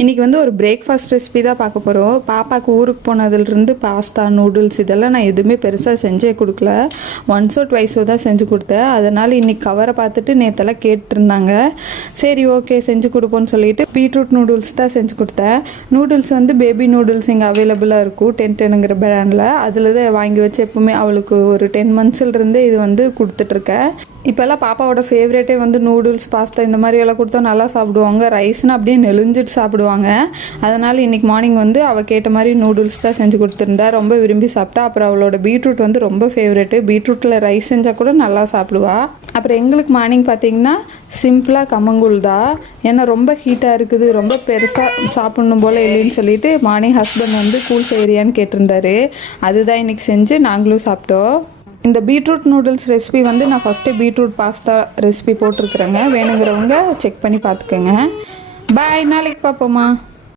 இன்றைக்கி வந்து ஒரு பிரேக்ஃபாஸ்ட் ரெசிபி தான் பார்க்க போகிறோம். பாப்பாவுக்கு ஊருக்கு போனதுலேருந்து பாஸ்தா நூடுல்ஸ் இதெல்லாம் நான் எதுவுமே பெருசாக செஞ்சே கொடுக்கல. ஒன்ஸோ ட்வைஸோ தான் செஞ்சு கொடுத்தேன். அதனால் இன்றைக்கி கவரை பார்த்துட்டு நேற்றெல்லாம் கேட்டுருந்தாங்க. சரி ஓகே செஞ்சு கொடுப்போன்னு சொல்லிட்டு பீட்ரூட் நூடுல்ஸ் தான் செஞ்சு கொடுத்தேன். நூடுல்ஸ் வந்து பேபி நூடுல்ஸ் இங்கே அவைலபிளாக இருக்கும் 1010ங்கிற பிராண்டில். அதில் தான் வாங்கி வச்சு எப்போவுமே அவளுக்கு ஒரு 10 monthsலேருந்தே இது வந்து கொடுத்துட்ருக்கேன். இப்போல்லாம் பாப்பாவோட ஃபேவரேட்டே வந்து நூடுல்ஸ் பாஸ்தா இந்த மாதிரி எல்லாம் கொடுத்தா நல்லா சாப்பிடுவாங்க. ரைஸ்னால் அப்படியே நெளிஞ்சிட்டு சாப்பிடுவாங்க. அதனால் இன்றைக்கி மார்னிங் வந்து அவள் கேட்ட மாதிரி நூடுல்ஸ் தான் செஞ்சு கொடுத்துருந்தேன். ரொம்ப விரும்பி சாப்பிட்டா. அப்புறம் அவளோட பீட்ரூட் வந்து ரொம்ப ஃபேவரெட்டு. பீட்ரூட்டில் ரைஸ் செஞ்சால் கூட நல்லா சாப்பிடுவா. அப்புறம் எங்களுக்கு மார்னிங் பார்த்திங்கன்னா சிம்பிளாக கம்மங்கூழ் தான். ஏன்னா ரொம்ப ஹீட்டாக இருக்குது, ரொம்ப பெருசாக சாப்பிட்ணும் போல் இல்லைன்னு சொல்லிட்டு மார்னிங் ஹஸ்பண்ட் வந்து கூழ் செய்கிறியான்னு கேட்டிருந்தாரு. அதுதான் இன்றைக்கி செஞ்சு நாங்களும் சாப்பிட்டோம். இந்த பீட்ரூட் நூடுல்ஸ் ரெசிபி வந்து நான் ஃபஸ்ட்டு பீட்ரூட் பாஸ்தா ரெசிபி போட்டிருக்கிறேங்க. வேணுங்கிறவங்க செக் பண்ணி பார்த்துக்கோங்க. பாய், நாளைக்கு பார்ப்போமா.